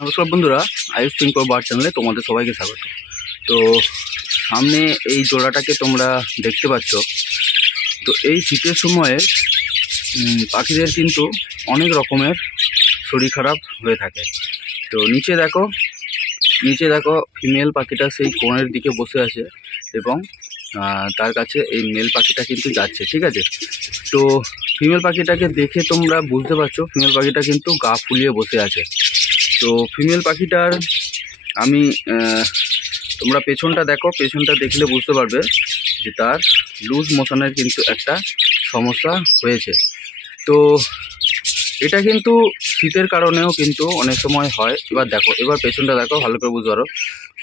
নমস্কার বন্ধুরা, আয়ুষ টিঙ্কর বার্ড চ্যানেলে তোমাদের সবাইকে স্বাগত। তো সামনে এই জোড়াটাকে তোমরা দেখতে পাচ্ছ। তো এই শীতের সময়ে পাখিদের কিন্তু অনেক রকমের শরীর খারাপ হয়ে থাকে। তো নিচে দেখো ফিমেল পাখিটা সেই কোণের দিকে বসে আছে এবং তার কাছে এই মেল পাখিটা কিন্তু যাচ্ছে, ঠিক আছে। তো ফিমেল পাখিটাকে দেখে তোমরা বুঝতে পারছো ফিমেল পাখিটা কিন্তু গা ফুলিয়ে বসে আছে। তো ফিমেল পাখিটার আমি তোমরা পেছনটা দেখলে বুঝতে পারবে যে তার লুজ মোশনের কিন্তু একটা সমস্যা হয়েছে। তো এটা কিন্তু শীতের কারণেও কিন্তু অনেক সময় হয়। এবার পেছনটা দেখো, ভালো করে বুঝতে পারো।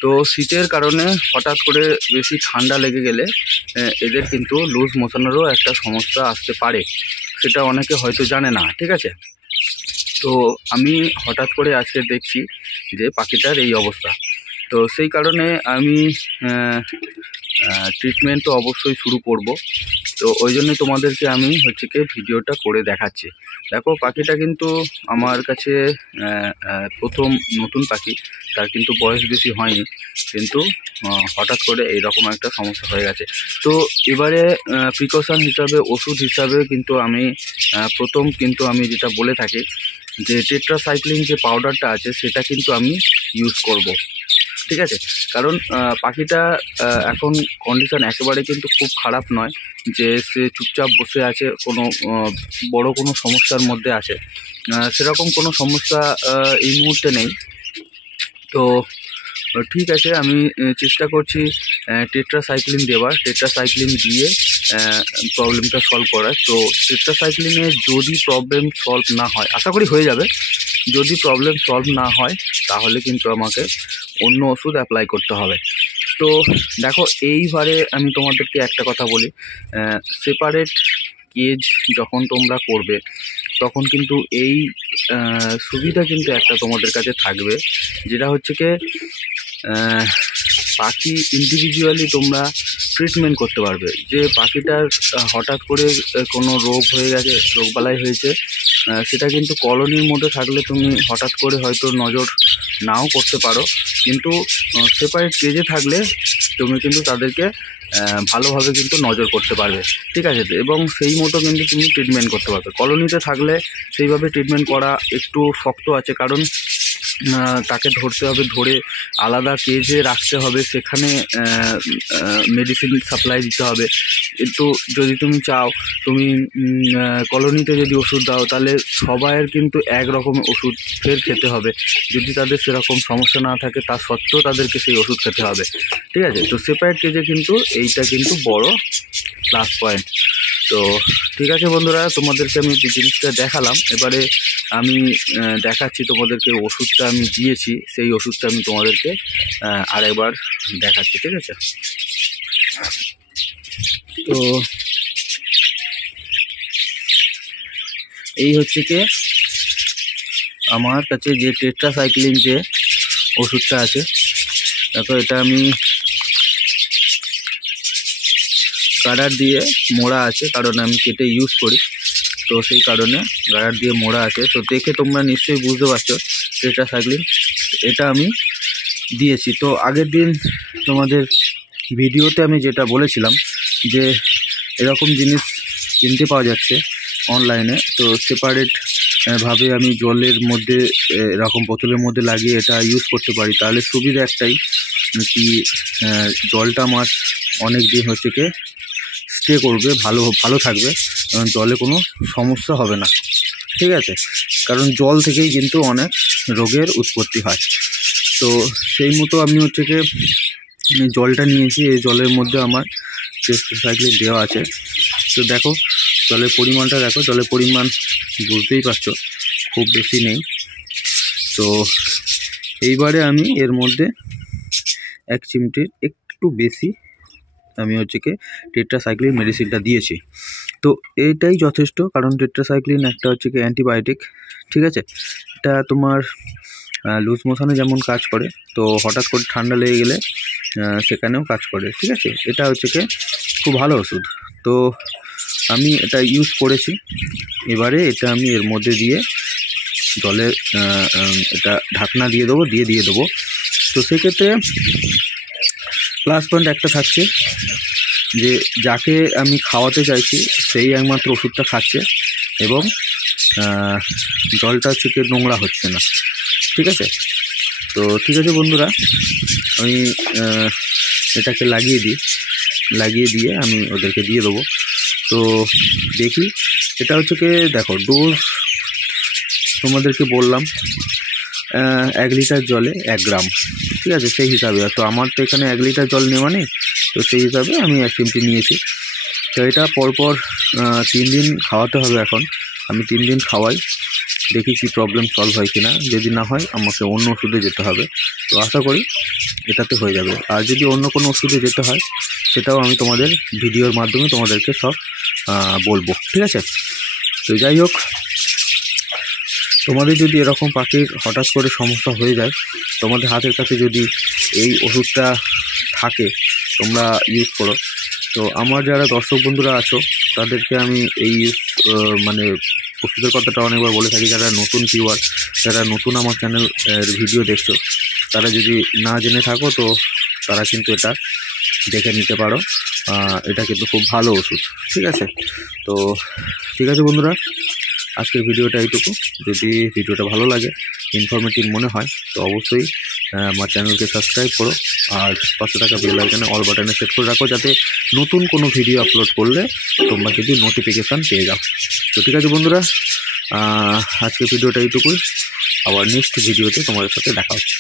তো শীতের কারণে হঠাৎ করে বেশি ঠান্ডা লেগে গেলে এদের কিন্তু লুজ মোশনেরও একটা সমস্যা আসতে পারে, সেটা অনেকে হয়তো জানে না, ঠিক আছে। তো আমি হঠাৎ করে আজকে দেখছি যে পাখিটার এই অবস্থা। তো সেই কারণে আমি ট্রিটমেন্ট তো অবশ্যই শুরু করব। তো ওই জন্যই তোমাদেরকে আমি ভিডিওটা করে দেখাচ্ছি। দেখো, পাখিটা কিন্তু আমার কাছে প্রথম নতুন পাখি, তার কিন্তু বয়স বেশি হয়নি, কিন্তু হঠাৎ করে এইরকম একটা সমস্যা হয়ে গেছে। তো এবারে প্রিকশন হিসাবে, ওষুধ হিসাবে কিন্তু আমি প্রথম আমি যেটা বলে থাকি যে টেট্রাসাইক্লিন যে পাউডারটা আছে সেটা কিন্তু আমি ইউজ করব, ঠিক আছে। কারণ পাখিটা এখন কন্ডিশন একেবারে কিন্তু খুব খারাপ নয় যে সে চুপচাপ বসে আছে, কোনো বড় কোনো সমস্যার মধ্যে আছে, সেরকম কোনো সমস্যা এই মুহূর্তে নেই। তো ঠিক আছে, আমি চেষ্টা করছি টেট্রাসাইক্লিন দিয়ে প্রবলেমটা সলভ করার। তো টেট্রাসাইক্লিনে যদি প্রবলেম সলভ না হয়, আশা করি হয়ে যাবে, যদি প্রবলেম সলভ না হয় তাহলে কিন্তু আমাকে অন্য ওষুধ অ্যাপ্লাই করতে হবে। তো দেখো, এইবারে আমি তোমাদেরকে একটা কথা বলি, সেপারেট কেজ যখন তোমরা করবে তখন কিন্তু এই সুবিধা কিন্তু একটা তোমাদের কাছে থাকবে, যেটা হচ্ছে কি পাখি ইন্ডিভিজুয়ালি তোমরা ট্রিটমেন্ট করতে পারবে। যে পাখিটার হঠাৎ করে কোনো রোগ হয়ে গেছে, রোগবালাই হয়েছে, সেটা কিন্তু কলোনির মধ্যে থাকলে তুমি হঠাৎ করে হয়তো নজর নাও করতে পারো, কিন্তু সেপারেট কেজে থাকলে তুমি কিন্তু তাদেরকে ভালোভাবে কিন্তু নজর করতে পারবে, ঠিক আছে। এবং সেই মতো কিন্তু তুমি ট্রিটমেন্ট করতে পারবে। কলোনিতে থাকলে সেইভাবে ট্রিটমেন্ট করা একটু শক্ত আছে, কারণ তাকে ধরতে হবে, ধরে আলাদা কেজে রাখতে হবে, সেখানে মেডিসিন সাপ্লাই দিতে হবে। কিন্তু যদি তুমি চাও তুমি কলোনিতে যদি ওষুধ দাও তাহলে সবাইয়ের কিন্তু এক রকমের ওষুধ ফের খেতে হবে। যদি তাদের সেরকম সমস্যা না থাকে তা সত্ত্বেও তাদেরকে সেই ওষুধ খেতে হবে, ঠিক আছে। তো সেপারেট কেজে কিন্তু এইটা কিন্তু বড় প্লাস পয়েন্ট। তো ঠিক আছে বন্ধুরা, তোমাদেরকে আমি যে জিনিসটা দেখালাম, এবারে আমি দেখাচ্ছি তোমাদেরকে ওষুধটা আমি দিয়েছি, সেই ওষুধটা আমি তোমাদেরকে আরেকবার দেখাচ্ছি, ঠিক আছে। তো এই হচ্ছে কি আমার কাছে যে টেট্রাসাইক্লিন যে ওষুধটা আছে, দেখো এটা আমি গার্ডার দিয়ে মোড়া আছে, কারণ আমি কেটে ইউজ করি, তো সেই কারণে গার্ডার দিয়ে মোড়া আছে। তো দেখে তোমরা নিশ্চয়ই বুঝতে পারছো টেট্রাসাইক্লিন এটা আমি দিয়েছি। তো আগের দিন তোমাদের ভিডিওতে আমি যেটা বলেছিলাম যে এরকম জিনিস কিনতে পাওয়া যাচ্ছে অনলাইনে, তো সেপারেট ভাবে আমি জলের মধ্যে এরকম বোতলের মধ্যে লাগিয়ে এটা ইউজ করতে পারি। তাহলে সুবিধা একটাই কি জলটা আমার অনেক দিন স্টে করবে, ভালো থাকবে, কারণ জলে কোনো সমস্যা হবে না, ঠিক আছে। কারণ জল থেকেই কিন্তু অনেক রোগের উৎপত্তি হয়। তো সেই মতো আমি জলটা নিয়েছি, এই জলের মধ্যে আমার টেট্রাসাইক্লিন দেওয়া আছে। তো দেখো জলের পরিমাণটা দেখো, জলের পরিমাণ বুঝতেই পারছো খুব বেশি নেই। তো এইবারে আমি এর মধ্যে 1 চিমটির একটু বেশি আমি টেট্রাসাইক্লিন মেডিসিনটা দিয়েছি। তো এইটাই যথেষ্ট, কারণ টেট্রাসাইক্লিন একটা অ্যান্টিবায়োটিক, ঠিক আছে। এটা তোমার লুজ মোশনে যেমন কাজ করে, তো হঠাৎ করে ঠান্ডা লেগে গেলে সেখানেও কাজ করে, ঠিক আছে। এটা খুব ভালো ওষুধ। তো আমি এটা ইউজ করেছি, এবারে এটা আমি এর মধ্যে দিয়ে জলে এটা ঢাকনা দিয়ে দেবো। তো সেক্ষেত্রে প্লাস পয়েন্ট একটা থাকছে যে যাকে আমি খাওয়াতে চাইছি সেই একমাত্র ওষুধটা খাচ্ছে এবং জলটা হচ্ছে কি নোংরা হচ্ছে না। ঠিক আছে, তো ঠিক আছে বন্ধুরা, আমি এটাকে লাগিয়ে দিয়ে আমি ওদেরকে দিয়ে দেবো। তো দেখি, এটা হচ্ছে কি দেখো ডোজ তোমাদেরকে বললাম 1 লিটার জলে 1 গ্রাম, ঠিক আছে, সেই হিসাবে। তো আমার তো এখানে 1 লিটার জল নেওয়া নেই, তো সেই হিসাবে আমি 1 চিমটি নিয়েছি। তো এটা পরপর 3 দিন খাওয়াতে হবে। এখন আমি 3 দিন খাওয়াই, দেখি কি প্রবলেম সলভ হয় কিনা। যদি না হয় আমাকে অন্য ওষুধে যেতে হবে। তো আশা করি এটাতে হয়ে যাবে। আর যদি অন্য কোনো ওষুধে যেতে হয় সেটাও আমি তোমাদের ভিডিওর মাধ্যমে তোমাদেরকে সব বলবো, ঠিক আছে। তো যাই হোক, তোমাদের যদি এরকম পাখির হঠাৎ করে সমস্যা হয়ে যায়, তোমাদের হাতের কাছে যদি এই ওষুধটা থাকে তোমরা ইউজ করো। তো আমার যারা দর্শক বন্ধুরা আছো তাদেরকে আমি এই মানে ওষুধের কথাটা অনেকবার বলে থাকি। যারা নতুন ভিউয়ার, যারা নতুন আমার চ্যানেল ভিডিও দেখছো, তারা যদি না জেনে থাকো তো তারা কিন্তু এটা দেখে নিতে পারো। এটা কিন্তু খুব ভালো ওষুধ, ঠিক আছে। তো ঠিক আছে বন্ধুরা, আজকের ভিডিওটা এইটুকু। যদি ভিডিওটা ভালো লাগে, ইনফরমেটিভ মনে হয়, তো অবশ্যই আমার চ্যানেলকে সাবস্ক্রাইব করো আর পাশে থাকা বেল আইকনে অল বাটনে সেট করে রাখো, যাতে নতুন কোনো ভিডিও আপলোড করলে তোমরা যদি নোটিফিকেশান পেয়ে যাও। তো ঠিক আছে বন্ধুরা, আজকের ভিডিওটা এইটুকুই। আবার নেক্সট ভিডিওতে তোমাদের সাথে দেখা হচ্ছে।